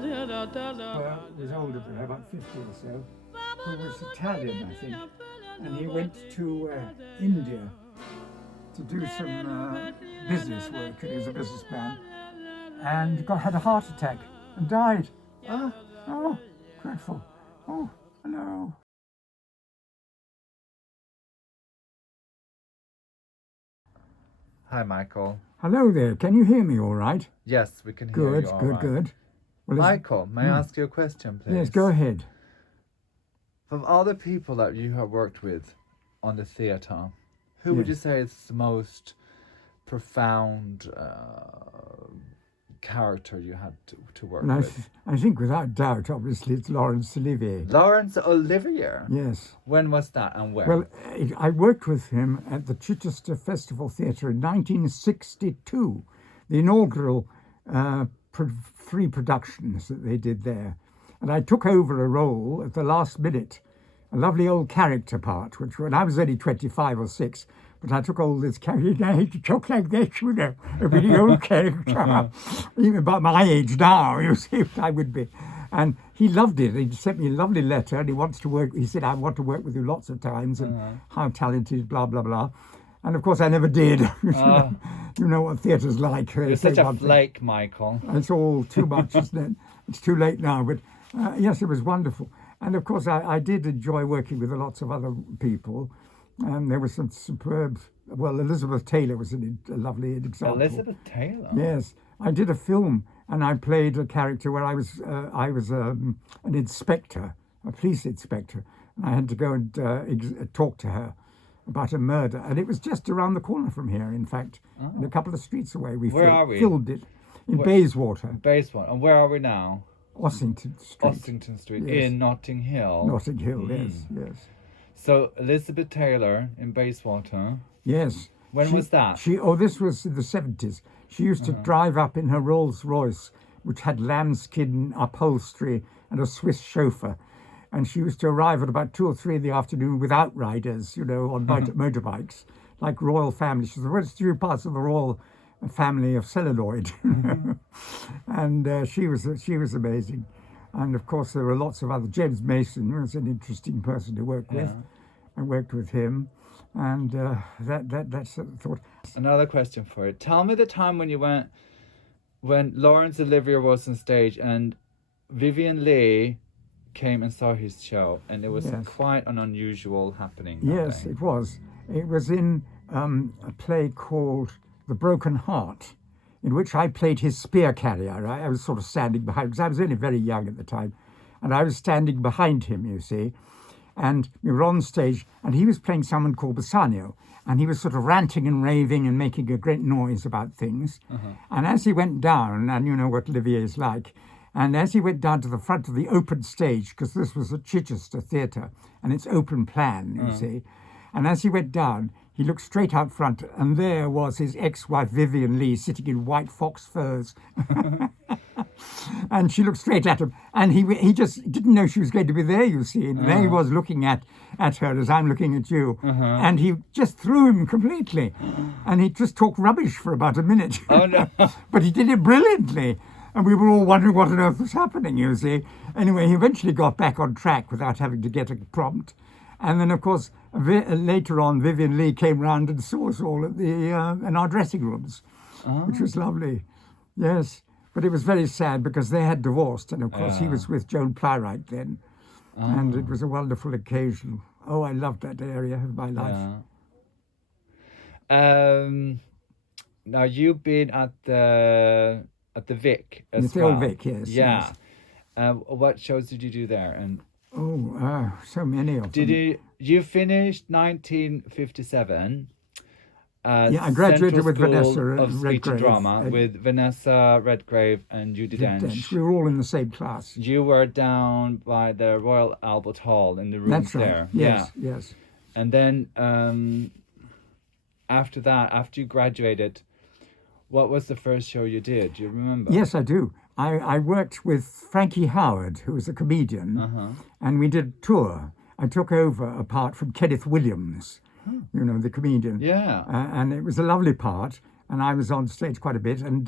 was older than her, about 50 or so, who was Italian, I think, and he went to India to do some business work. He was a businessman, and had a heart attack and died. Oh, dreadful. Oh, hello. Hi, Michael. Hello there. Can you hear me all right? Yes, we can hear you all right. Good. Well, Michael, may I ask you a question, please? Yes, go ahead. From all the people that you have worked with on the theatre, who would you say is the most profound character you had to work with? I think without doubt, obviously, it's Laurence Olivier. Laurence Olivier? Yes. When was that and where? Well, I worked with him at the Chichester Festival Theatre in 1962, the inaugural 3 productions that they did there. And I took over a role at the last minute, a lovely old character part, which when I was only 25 or 6, but I took all this character. I hate to talk like this, you know, a really old character. Even about my age now, you see, I would be. And he loved it. He sent me a lovely letter, and he wants to work. He said, I want to work with you lots of times, and how talented, blah, blah, blah. And of course, I never did. You know what theatre's like. You're such a flake, Michael. It's all too much, isn't it? It's too late now. But yes, it was wonderful. And of course, I did enjoy working with lots of other people. There was some superb. Well, Elizabeth Taylor was a lovely example. Elizabeth Taylor. Yes, I did a film, and I played a character where I was an inspector, a police inspector, and I had to go and talk to her about a murder, and it was just around the corner from here. In fact, and a couple of streets away. Where are we? Filmed it in Bayswater. Bayswater. And where are we now? Ossington Street. Ossington Street, yes. In Notting Hill. Notting Hill, yes. So Elizabeth Taylor in Bayswater. Yes. When was that? This was in the 70s. She used to drive up in her Rolls Royce, which had lambskin upholstery and a Swiss chauffeur. And she used to arrive at about 2 or 3 in the afternoon with outriders, you know, on motorbikes, like royal family. She's the first 3 parts of the royal family of celluloid. And she was amazing. And of course, there were lots of other. James Mason was an interesting person to work with. I worked with him. And that's the thought. Another question for you. Tell me the time when Laurence Olivier was on stage and Vivien Leigh came and saw his show, and it was quite an unusual happening. Yes, it was. It was in a play called The Broken Heart, in which I played his spear carrier. I was sort of standing behind, because I was only very young at the time, and I was standing behind him, you see. And we were on stage, and he was playing someone called Bassanio, and he was sort of ranting and raving and making a great noise about things. And as he went down, and you know what Olivier is like, and as he went down to the front of the open stage, because this was at Chichester Theatre, and it's open plan, you see, and as he went down, he looked straight out front, and there was his ex-wife Vivien Leigh sitting in white fox furs. And she looked straight at him, and he just didn't know she was going to be there, you see. And there he was looking at her as I'm looking at you. And he just threw him completely. And he just talked rubbish for about a minute. Oh, no. But he did it brilliantly. And we were all wondering what on earth was happening, you see. Anyway, he eventually got back on track without having to get a prompt. And then, of course, later on, Vivien Leigh came round and saw us all at in our dressing rooms, which was lovely. Yes. But it was very sad because they had divorced, and of course he was with Joan Plowright then, and it was a wonderful occasion. Oh, I loved that area of my life. Now you've been at the Vic as well. The old Vic, yes. Yeah. Yes. What shows did you do there? And so many of them. You finished 1957? I graduated with Vanessa Redgrave. Drama with Vanessa Redgrave and Judi Dench. We were all in the same class. You were down by the Royal Albert Hall in the rooms. That's right. There. Yes. And then after that, after you graduated, what was the first show you did? Do you remember? Yes, I do. I worked with Frankie Howard, who was a comedian, and we did a tour. I took over a part from Kenneth Williams. You know, the comedian. Yeah. And it was a lovely part. and I was on stage quite a bit, and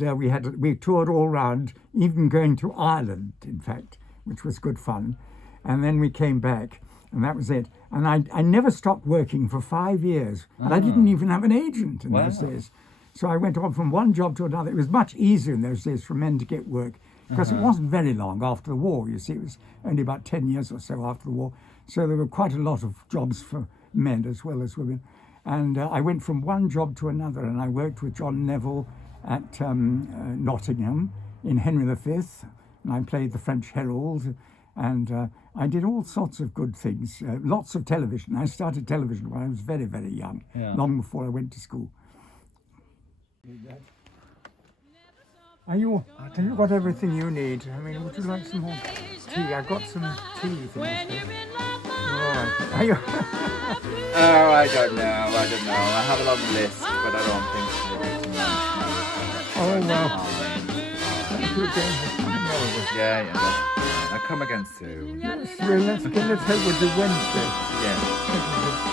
we toured all round, even going to Ireland, in fact, which was good fun. And then we came back, and that was it. And I never stopped working for 5 years, and I didn't even have an agent in those days. So I went on from one job to another. It was much easier in those days for men to get work, because it wasn't very long after the war, you see. It was only about 10 years or so after the war. So there were quite a lot of jobs for men as well as women. And I went from one job to another, and I worked with John Neville at Nottingham in Henry V, and I played the French Herald, and I did all sorts of good things, lots of television. I started television when I was very, very young, long before I went to school. Have you got everything you need? I mean, would you like some more tea? I've got some tea things here. Right. Are you? Oh, I don't know. I have a long list, but I don't think so. Oh, well. Thank you again for coming over. Yeah. I'll come again soon. Let's hope we'll do Wednesday. Yeah.